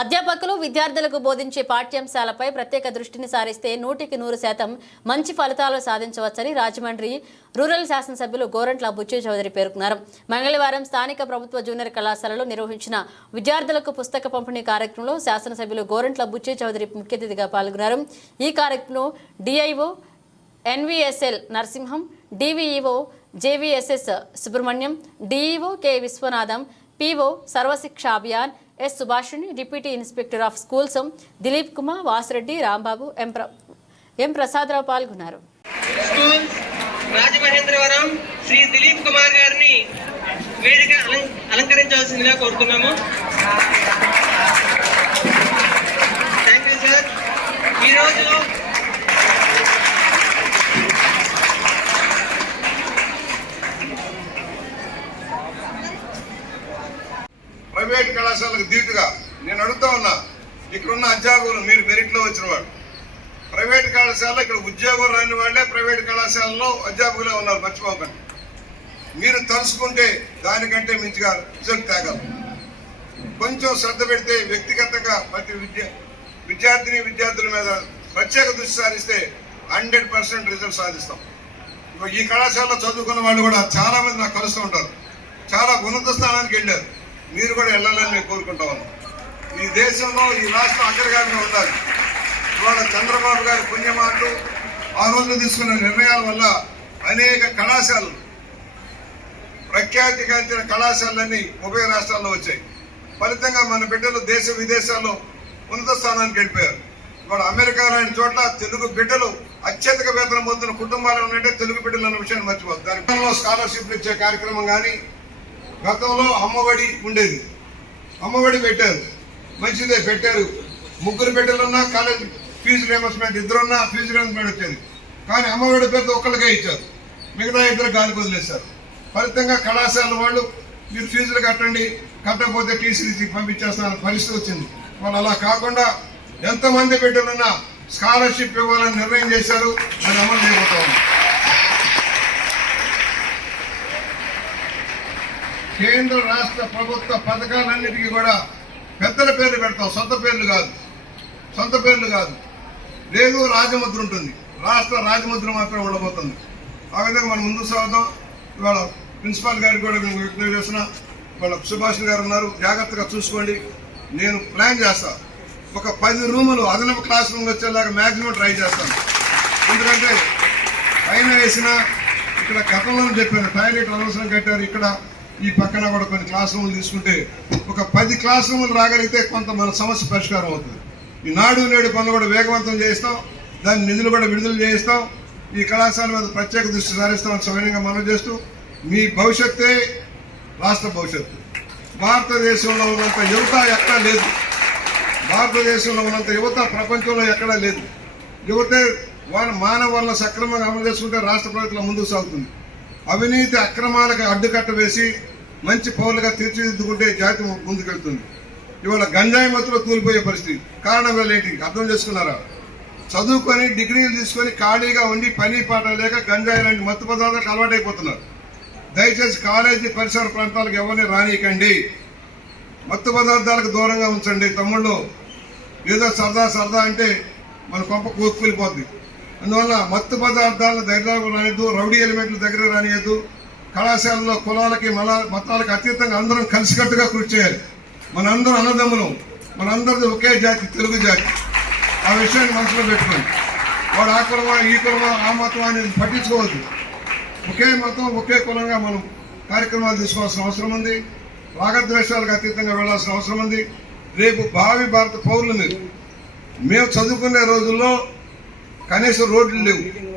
అధ్యాపకులు విద్యార్థులకు బోధించే పాఠ్యాంశాలపై ప్రత్యేక దృష్టిని సారిస్తే నూటికి నూరు శాతం మంచి ఫలితాలు సాధించవచ్చని రాజమండ్రి రూరల్ శాసనసభ్యులు గోరంట్ల బుచ్చి చౌదరి పేర్కొన్నారు. మంగళవారం స్థానిక ప్రభుత్వ జూనియర్ కళాశాలలో నిర్వహించిన విద్యార్థులకు పుస్తక పంపిణీ కార్యక్రమంలో శాసనసభ్యులు గోరంట్ల బుచ్చి చౌదరి ముఖ్య అతిథిగా పాల్గొన్నారు. ఈ కార్యక్రమంలో DIO NVSL Narasimham DVEO JVSS Subrahmanyam DEO K Viswanatham PO Sarvashiksha Abhiyan S Subhashini deputy inspector of schools Dilip Kumar Vasireddy Rambabu M M Prasadarao పాల్గొన్నారు. రాజమహేంద్రవరం శ్రీ దిలీప్ కుమార్ గారిని వేదిక అలంకరించవలసిందిగా అలంకరించాల్సిందిగా కోరుతున్నాము. థ్యాంక్ యూ సార్ ఈరోజు ప్రైవేట్ కళాశాలకు ధీటుగా నేను అడుగుతా ఉన్నా ఇక్కడున్న అధ్యాపకులు మీరు మెరిట్లో వచ్చిన వాళ్ళు ప్రైవేట్ కళాశాల ఇక్కడ ఉద్యోగం రాని వాళ్ళే ప్రైవేట్ కళాశాలలో అధ్యాపకులే ఉన్నారు మర్చిపోకండి. మీరు తలుసుకుంటే దానికంటే మించిగా రిజల్ట్ తేగలరు కొంచెం శ్రద్ధ పెడితే వ్యక్తిగతంగా ప్రతి విద్య విద్యార్థిని విద్యార్థుల మీద ప్రత్యేక దృష్టి సాధిస్తే హండ్రెడ్ పర్సెంట్ రిజల్ట్ సాధిస్తాం. ఈ కళాశాలలో చదువుకున్న వాళ్ళు కూడా చాలామంది నాకు కలుస్తూ ఉంటారు. చాలా ఉన్నత స్థానానికి వెళ్ళారు. మీరు కూడా వెళ్ళాలని నేను కోరుకుంటా ఉన్నాం. ఈ దేశంలో ఈ రాష్ట్రం అగ్రగామిగా ఉండాలి. ఇవాళ చంద్రబాబు గారి పుణ్యమాటలు ఆ రోజు తీసుకున్న నిర్ణయాల వల్ల అనేక కళాశాలలు ప్రఖ్యాతిగాంచిన కళాశాలన్నీ ఉభయ రాష్ట్రాల్లో వచ్చాయి. ఫలితంగా మన బిడ్డలు దేశ విదేశాల్లో ఉన్నత స్థానానికి వెళ్ళిపోయారు. ఇవాళ అమెరికా లాంటి చోట్ల తెలుగు బిడ్డలు అత్యధిక వేతనం పొందిన కుటుంబాలు ఉన్నట్టే తెలుగు బిడ్డలు అన్న విషయాన్ని మర్చిపోదు దాని స్కాలర్షిప్లు ఇచ్చే కార్యక్రమం కానీ గతంలో అమ్మఒడి ఉండేది. అమ్మఒడి పెట్టారు. మంచిదే పెట్టారు. ముగ్గురు బిడ్డలున్నా కాలేజ్ ఫీజు రియంబర్స్మెంట్ ఇద్దరున్నా ఫీజు రియంబర్స్మెంట్ వచ్చేది. కానీ అమ్మఒడి పెద్ద ఒక్కరికే ఇచ్చారు. మిగతా ఇద్దరు గాలి వదిలేశారు. ఫలితంగా కళాశాల వాళ్ళు మీరు ఫీజులు కట్టండి కట్టకపోతే టీసీసీ పంపించేస్తారని పరిస్థితి వచ్చింది. వాళ్ళు అలా కాకుండా ఎంతమంది బిడ్డలున్నా స్కాలర్షిప్ ఇవ్వాలని నిర్ణయం చేశారు. అది అమలు చేయబోతా కేంద్ర రాష్ట్ర ప్రభుత్వ పథకాలన్నిటికీ కూడా పెద్దల పేర్లు పెడతాం. సొంత పేర్లు కాదు. సొంత పేర్లు కాదు. లేదు రాజముద్ర ఉంటుంది. రాష్ట్ర రాజముద్ర మాత్రం ఉండబోతుంది. ఆ విధంగా మనం ముందుకు సాగుతాం ఇవాళ ప్రిన్సిపాల్ గారికి కూడా మేము విజ్ఞప్తి చేసిన ఇవాళ సుభాష్ గారు ఉన్నారు. జాగ్రత్తగా చూసుకోండి. నేను ప్లాన్ చేస్తా. ఒక పది రూములు అదనపు క్లాస్ రూమ్ వచ్చేలాగా మ్యాక్సిమం ట్రై చేస్తాను. ఎందుకంటే పైన వేసిన ఇక్కడ గతంలో చెప్పాను టాయిలెట్ అనవసరం కట్టారు. ఇక్కడ ఈ పక్కన కూడా కొన్ని క్లాస్ రూములు తీసుకుంటే ఒక పది క్లాస్ రూములు రాగలిగితే కొంత మన సమస్య పరిష్కారం అవుతుంది. ఈ నాడు నేడు పనులు కూడా వేగవంతం చేస్తాం దాని నిధులు కూడా విడుదల చేయిస్తాం. ఈ కళాశాల మీద ప్రత్యేక దృష్టి సారిస్తామని సవినయంగా మనం చేస్తూ మీ భవిష్యత్తే రాష్ట్ర భవిష్యత్తు. భారతదేశంలో ఉన్నంత యువత ఎక్కడా లేదు. భారతదేశంలో ఉన్నంత యువత ప్రపంచంలో ఎక్కడా లేదు. యువతే వాళ్ళ మానవ వల్ల సక్రమంగా అమలు చేసుకుంటే రాష్ట్ర ప్రభుత్వం ముందుకు సాగుతుంది. అవినీతి అక్రమాలకు అడ్డుకట్ట వేసి మంచి పౌరులుగా తీర్చిదిద్దుకుంటే జాతి ముందుకెళ్తుంది. ఇవాళ గంజాయి మత్తులో తూలిపోయే పరిస్థితి. కారణం వల్ల ఏంటి? అర్థం చేసుకున్నారా? చదువుకొని డిగ్రీలు తీసుకొని ఖాళీగా ఉండి పని పాట లేక గంజాయి లాంటి మత్తు పదార్థాలకు అలవాటైపోతున్నారు. దయచేసి కాలేజీ పరిసర ప్రాంతాలకు ఎవరిని రానియకండి. మత్తు పదార్థాలకు దూరంగా ఉంచండి. తమ్ముళ్ళు ఏదో సరదా సరదా అంటే మన కొంప కూతుకులిపోద్ది అందువల్ల మత్తు పదార్థాలను దగ్గర రానియద్దు రౌడీ ఎలిమెంట్ల దగ్గర రానియద్దు. కళాశాలలో కులాలకి మల మతాలకు అతీతంగా అందరం కలిసికట్టుగా కృషి చేయాలి. మనందరం అన్నదమ్ములం. మనందరిది ఒకే జాతి తెలుగు జాతి. ఆ విషయాన్ని మనసులో పెట్టుకోండి. వాడు ఆ కులమా ఈ కులమా ఆ మతం అనేది పట్టించుకోవద్దు. ఒకే మతం ఒకే కులంగా మనం కార్యక్రమాలు తీసుకోవాల్సిన అవసరం ఉంది. రాగద్వేషాలకు అతీతంగా వెళ్ళాల్సిన అవసరం ఉంది. రేపు భావి భారత పౌరులు మీరు. మేము చదువుకునే రోజుల్లో కనీసం రోడ్లు లేవు.